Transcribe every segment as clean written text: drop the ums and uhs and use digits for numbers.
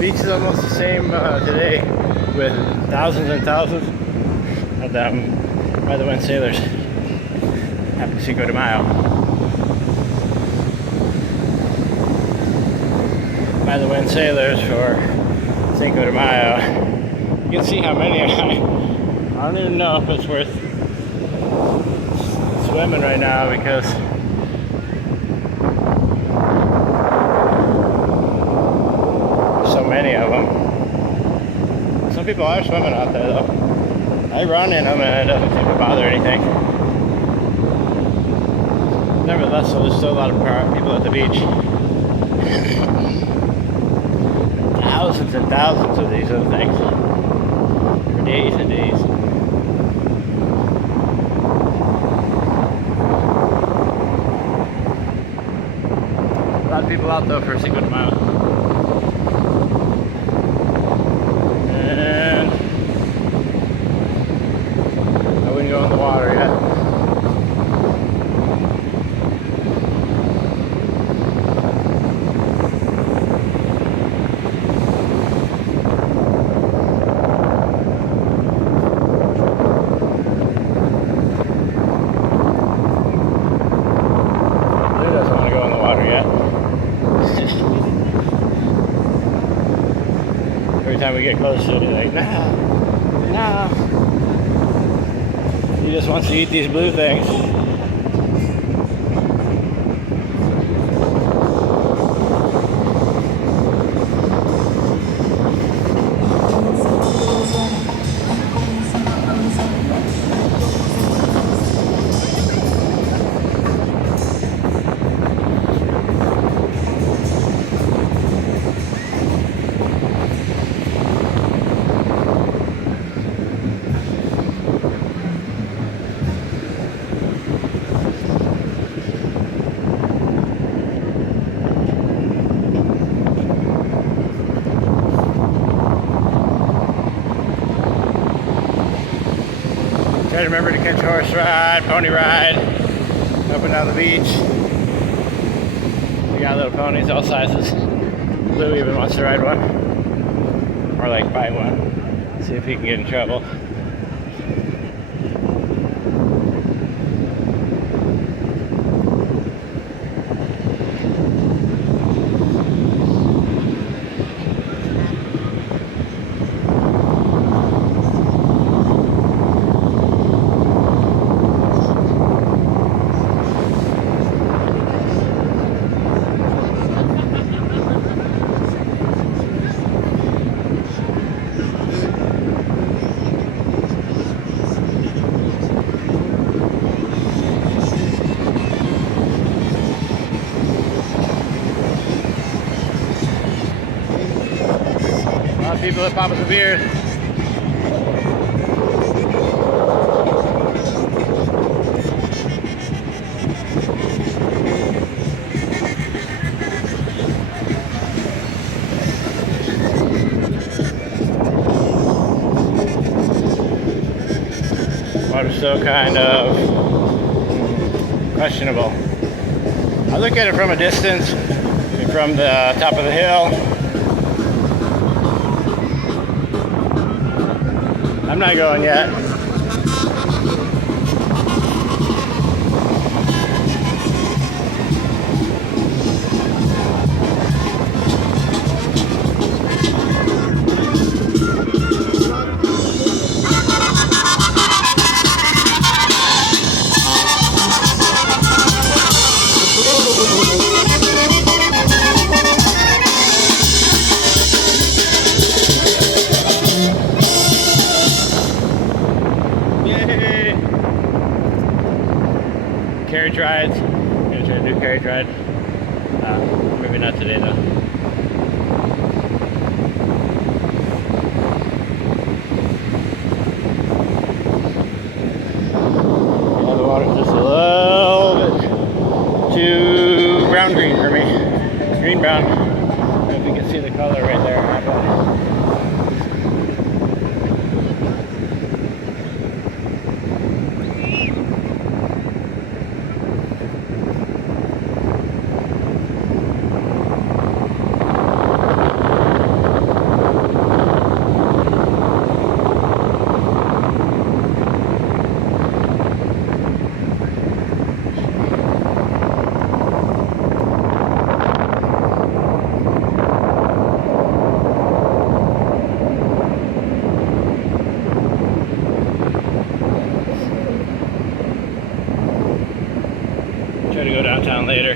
beach is almost the same today, with thousands and thousands of them by the wind sailors. Happy Cinco de Mayo. By the wind sailors for Cinco de Mayo. You can see how many I don't even know if it's worth swimming right now because so many of them. Some people are swimming out there though. I run in them and it doesn't seem to bother anything. Nevertheless, so there's still a lot of people at the beach. Thousands and thousands of these little things for days and days. A lot of people out though for Cinco de Mayo. And I wouldn't go in the water yet. Every time we get close to it, he's like, nah. He just wants to eat these blue things. Try to remember to catch a horse ride, pony ride, up and down the beach. We got little ponies, all sizes. Lou even wants to ride one, or like buy one, see if he can get in trouble. People that pop us a beer. Water's still kind of questionable. I look at it from a distance, from the top of the hill. I'm not going yet. Carriage rides. I'm gonna try to do carriage ride. Maybe not today though. Yeah, the water's just a little bit too brown-green for me. Green-brown. I don't know if you can see the color right there. later.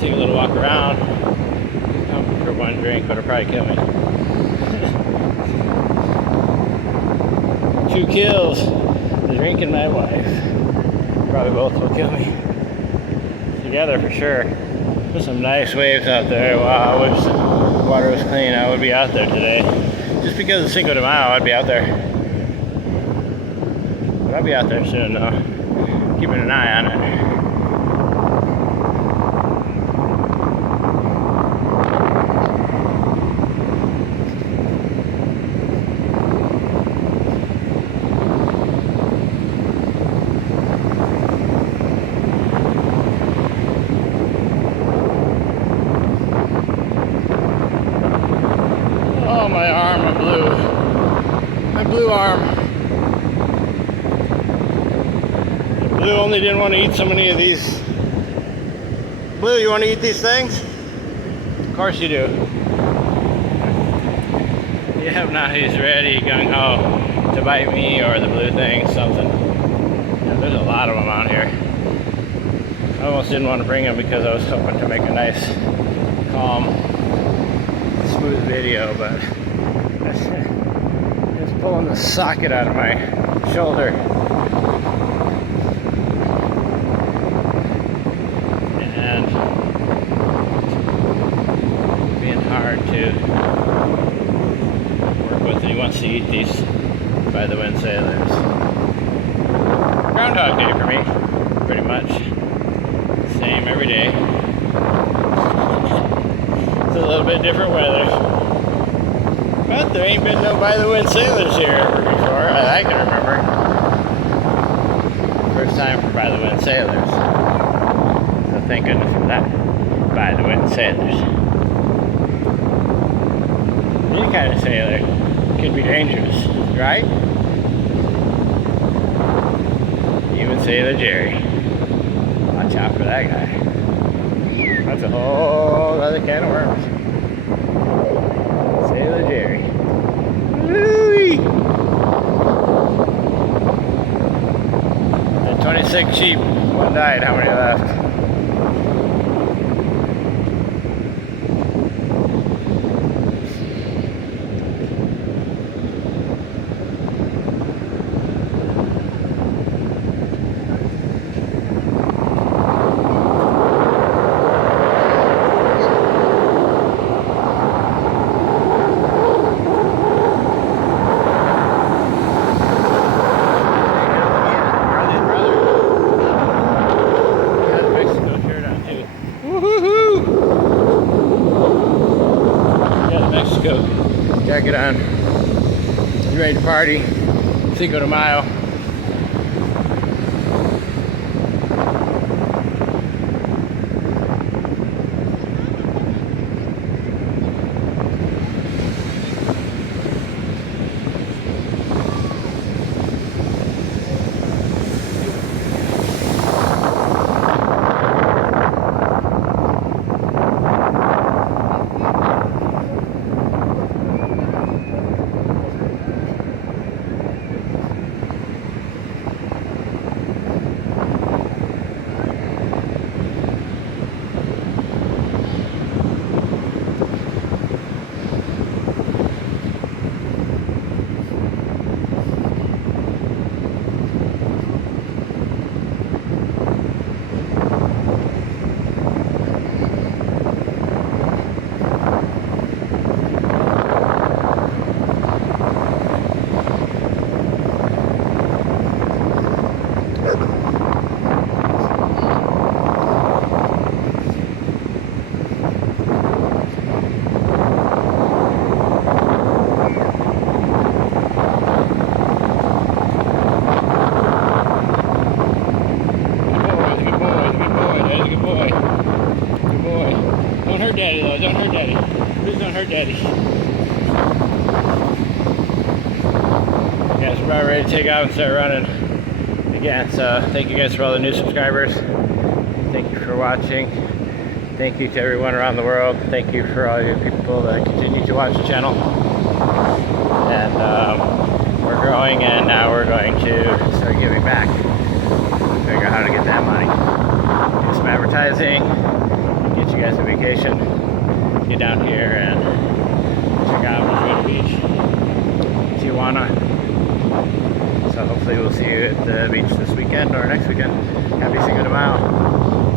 Take a little walk around. Come for one drink, but it'll probably kill me. 2 kills. The drink and my wife. Probably both will kill me. Together for sure. There's some nice waves out there. Wow, I wish the water was clean. I would be out there today. Just because of Cinco de Mayo, I'd be out there. But I'll be out there soon though. Keeping an eye on it. Oh, my arm, my blue arm. Blue only didn't want to eat so many of these. Blue, you want to eat these things? Of course you do. Yeah, now he's ready, gung-ho, to bite me or the blue thing, something. Yeah, there's a lot of them out here. I almost didn't want to bring them because I was hoping to make a nice, calm, smooth video, but it's pulling the socket out of my shoulder. And being hard to work with. He wants to eat these by the wind sailors. Groundhog Day for me, pretty much. Same every day. It's a little bit different weather. But there ain't been no by the wind sailors here ever before, I can remember. First time for by the wind sailors. So thank goodness for that. By the wind sailors. Any kind of sailor could be dangerous, right? Even Sailor Jerry. Watch out for that guy. That's a whole other can of worms. Sailor Jerry. Woo-wee! The 26 sheep. One died. How many left? Jacket on. You ready to party? Cinco de Mayo. Don't hurt Daddy though, don't hurt Daddy. Please don't hurt Daddy. Yeah, so we're about ready to take off and start running again. So thank you guys for all the new subscribers. Thank you for watching. Thank you to everyone around the world. Thank you for all you people that continue to watch the channel. And we're growing, and now we're going to start giving back. Figure out how to get that money. advertising, get you guys a vacation, get down here and check out Mayo Beach, Tijuana. So hopefully we'll see you at the beach this weekend or next weekend. Happy Cinco de Mayo.